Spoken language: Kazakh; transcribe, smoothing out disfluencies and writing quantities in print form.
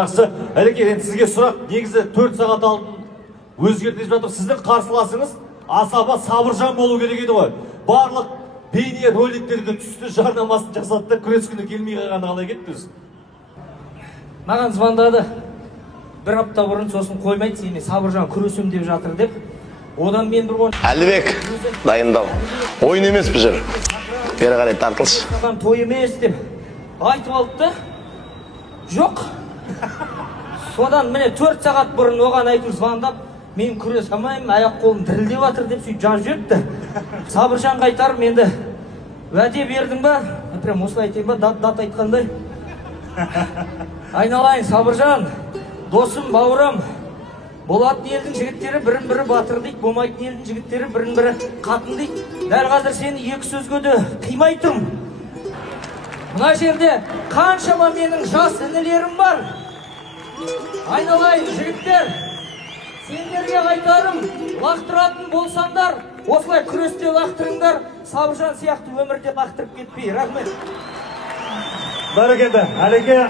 Жақсы, әлеке, енді сізге сұрақ, негізі 4 сағат алдын өзгертіп жатыр. Сіздің қарсыласыңыз Асаба Сабыржан болу керек еді ғой. Барлық бейне роликтерге түсті жарнамасын жасады, күрес күні келмей қалғаны қалай кетті өзі? Маған звондады. Бір апта бұрын, сосын қоймайды, сені Сабыржан күресім деп жатыр деп. Одан мен бір Әлібек, дайындал. Ойын емес бұл жер. Бері қарай тартылшы. Той емес деп айтып алды. Жоқ. Содан міне 4 сағат бұрын оған айтып звондап, мен күрес алмаймын, аяқ қолым дірілдеп жатыр деп сөйтіп жазып жіберіпті. Сабыржан қайтарып енді уәде бердің ба? Прям осылай айтайын ба? Дат айтқандай. Айналайын Сабыржан, досым, бауырым. Болатын елдің жігіттері бірін-бірі батыр дейді, болмайтын елдің жігіттері бірін-бірі қатын дейді. Дәл қазір сені екі сөзге де қимай тұрмын. Мына жерде қаншама менің жас інілерім бар. Айналайын жігіттер, сендерге айтарым, лақтыратын болсаңдар, осылай күресте лақтырыңдар, Сабыржан сияқты өмірде лақтырып кетпей. Рахмет. Бәрекелді, Әлеке.